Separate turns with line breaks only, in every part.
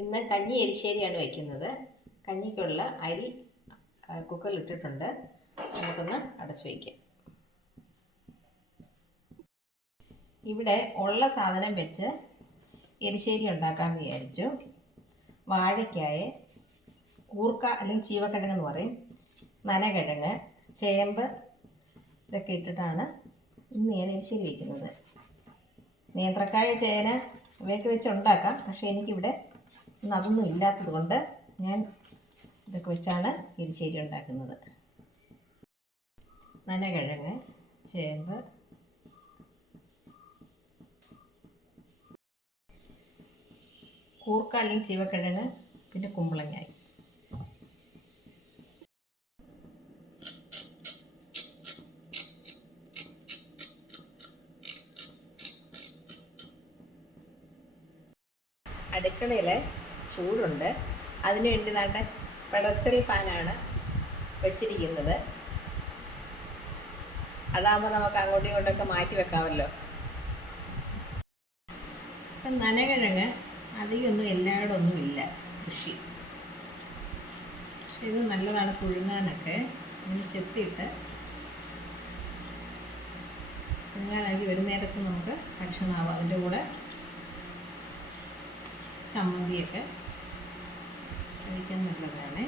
ഇന്ന് കഞ്ഞി എരിശ്ശേരിയാണ് വയ്ക്കുന്നത് കഞ്ഞിക്കുള്ള അരി കുക്കറിലിട്ടിട്ടുണ്ട് നമുക്കൊന്ന് അടച്ചു വയ്ക്കാം ഇവിടെ ഉള്ള സാധനം വെച്ച് എരിശ്ശേരി ഉണ്ടാക്കാമെന്ന് വിചാരിച്ചു. വാഴയ്ക്കായ കൂർക്ക അല്ലെങ്കിൽ ചീവക്കിഴങ്ങ് എന്ന് പറയും. നനകിഴങ്ങ് ചേമ്പ് ഇതൊക്കെ ഇട്ടിട്ടാണ് ഇന്ന് ഞാൻ എരിശ്ശേരി വയ്ക്കുന്നത് നേന്ത്രക്കായ ചേന ഇവയൊക്കെ വെച്ച് ഉണ്ടാക്കാം. പക്ഷേ എനിക്കിവിടെ ഇന്ന് അതൊന്നും ഇല്ലാത്തത് കൊണ്ട് ഞാൻ ഇതൊക്കെ വെച്ചാണ് എരിശ്ശേരി ഉണ്ടാക്കുന്നത്. നനകിഴങ്ങ് ചേമ്പ് കൂർക്ക അല്ലെങ്കിൽ ചീവക്കിഴങ്ങ് പിന്നെ കുമ്പളങ്ങായി. അടുക്കളയിൽ ചൂടുണ്ട്. അതിനു വേണ്ടി നാട്ടെ പെഡസ്റ്റൽ ഫാനാണ് വെച്ചിരിക്കുന്നത്. അതാകുമ്പോൾ നമുക്ക് അങ്ങോട്ടും ഇങ്ങോട്ടൊക്കെ മാറ്റി വെക്കാമല്ലോ. ഇപ്പം നനകിഴങ്ങ് അധികമൊന്നും എല്ലായിടം ഒന്നും ഇല്ല കൃഷി. പക്ഷെ ഇത് നല്ലതാണ് പുഴുങ്ങാനൊക്കെ. ഇനി ചെത്തിയിട്ട് പുഴുങ്ങാനാക്കി ഒരു നേരത്ത് നമുക്ക് ഭക്ഷണമാവാം. അതിന്റെ കൂടെ ചമ്മന്തിയൊക്കെ കഴിക്കാൻ നല്ലതാണ്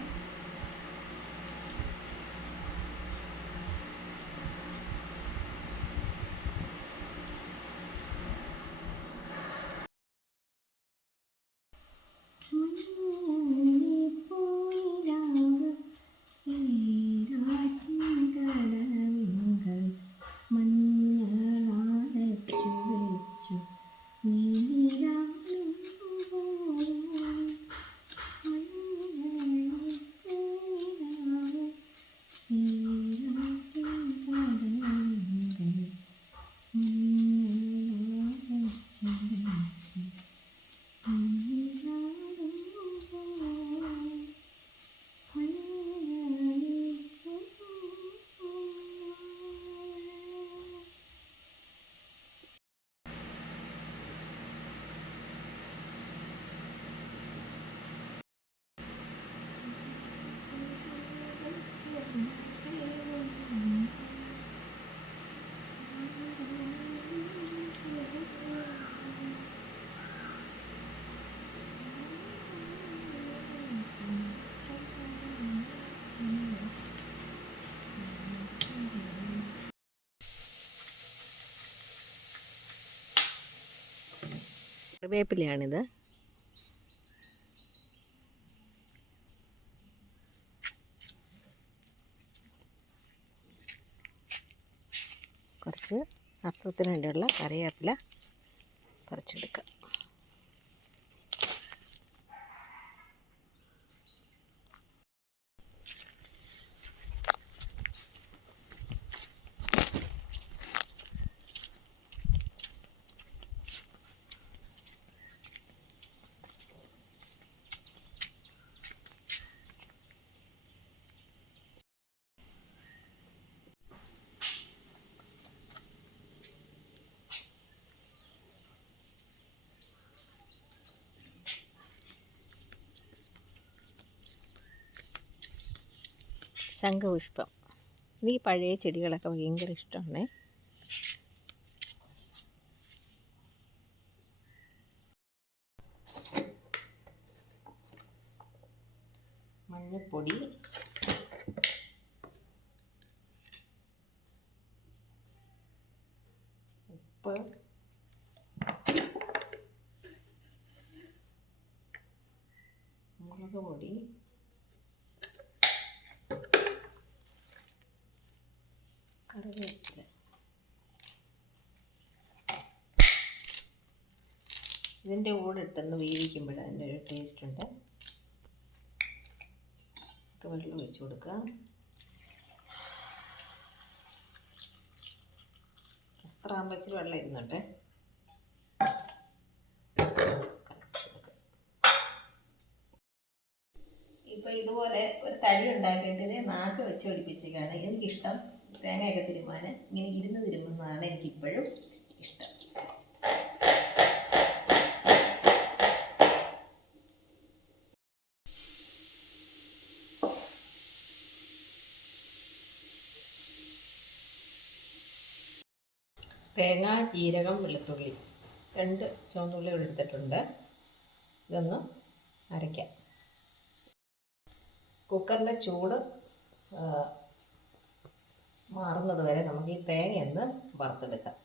കറിവേപ്പിലയാണിത്. കുറച്ച് അപ്പത്തിന് വേണ്ടിയുള്ള കറിവേപ്പില പറിച്ചെടുക്കാം. ശംഖുപുഷ്പം ഈ പഴയ ചെടികളൊക്കെ ഭയങ്കര ഇഷ്ടമാണ് മഞ്ഞൾപ്പൊടി ഇതിന്റെ കൂടെ ഇട്ടൊന്ന് വേവിക്കുമ്പോൾ അതിന്റെ ഒരു ടേസ്റ്റ് ഉണ്ട് വെള്ളം ഒഴിച്ചു കൊടുക്കുക. വസ്ത്രമാകുമ്പോൾ ഇച്ചിരി വെള്ളം ഇരുന്നുണ്ട് ഇപ്പോൾ ഇതുപോലെ ഒരു തടി ഉണ്ടാക്കിയിട്ട് നാക്ക് വെച്ച് പിടിപ്പിച്ചേക്കാണ് എനിക്കിഷ്ടം തേങ്ങയൊക്കെ തിരുമാൻ ഇങ്ങനെ ഇരുന്ന് തിരുമ്പുന്നതാണ് എനിക്കിപ്പോഴും ഇഷ്ടം. തേങ്ങ ജീരകം വെളുത്തുള്ളി. രണ്ട് ചുവന്നുള്ളി എടുത്തിട്ടുണ്ട്. ഇതൊന്ന് അരയ്ക്കാം. കുക്കറിന്റെ ചൂട് മാറുന്നത് വരെ നമുക്ക് ഈ തേങ്ങ ഒന്ന് വറുത്തെടുക്കാം.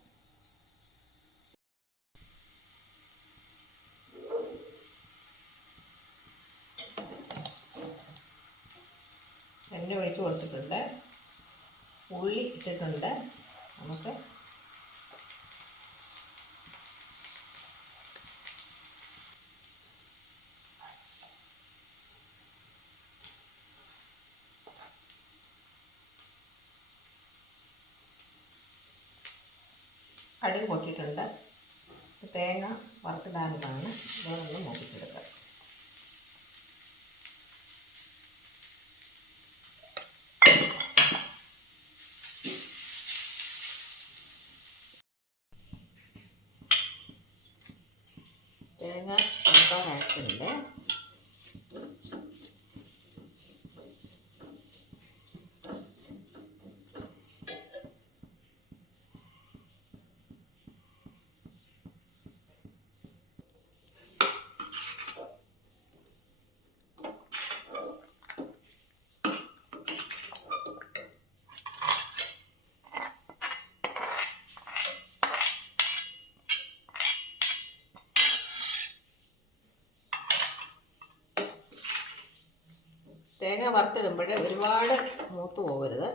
എണ്ണ ഒഴിച്ച് കൊടുത്തിട്ടുണ്ട്. ഉള്ളി ഇട്ടിട്ടുണ്ട്. നമുക്ക് കടുക് പൊട്ടിയിട്ടുണ്ട്. തേങ്ങ വറുത്തിടാനുള്ളതാണ്. ഇതൊന്ന് മൂപ്പിച്ചെടുക്കുക തേങ്ങ വറുക്കാനായിട്ടുണ്ട് തേങ്ങ വറുത്തിടുമ്പോൾ ഒരുപാട് മൂത്ത് പോകരുത്.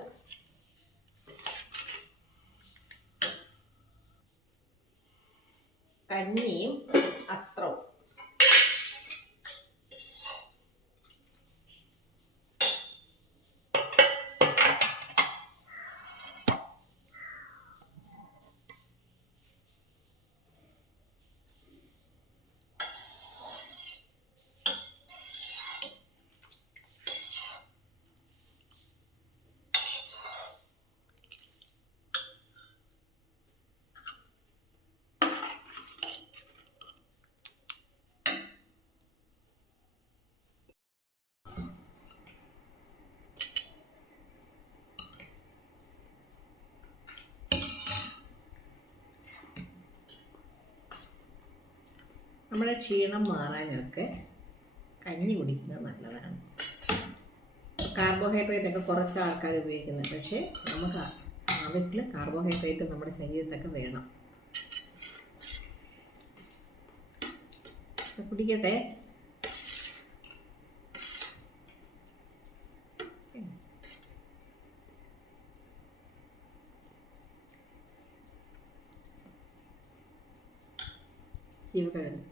കഞ്ഞിയും അസ്ത്രവും. നമ്മുടെ ക്ഷീണം മാറാനൊക്കെ കഞ്ഞി കുടിക്കുന്നത് നല്ലതാണ്. കാർബോഹൈഡ്രേറ്റ് ഒക്കെ കുറച്ച് ആൾക്കാർ ഉപയോഗിക്കുന്നത് പക്ഷേ നമുക്ക് ആവശ്യത്തിൽ കാർബോഹൈഡ്രേറ്റ് നമ്മുടെ ശരീരത്തൊക്കെ വേണം. കുടിക്കട്ടെ. ജീവകഴ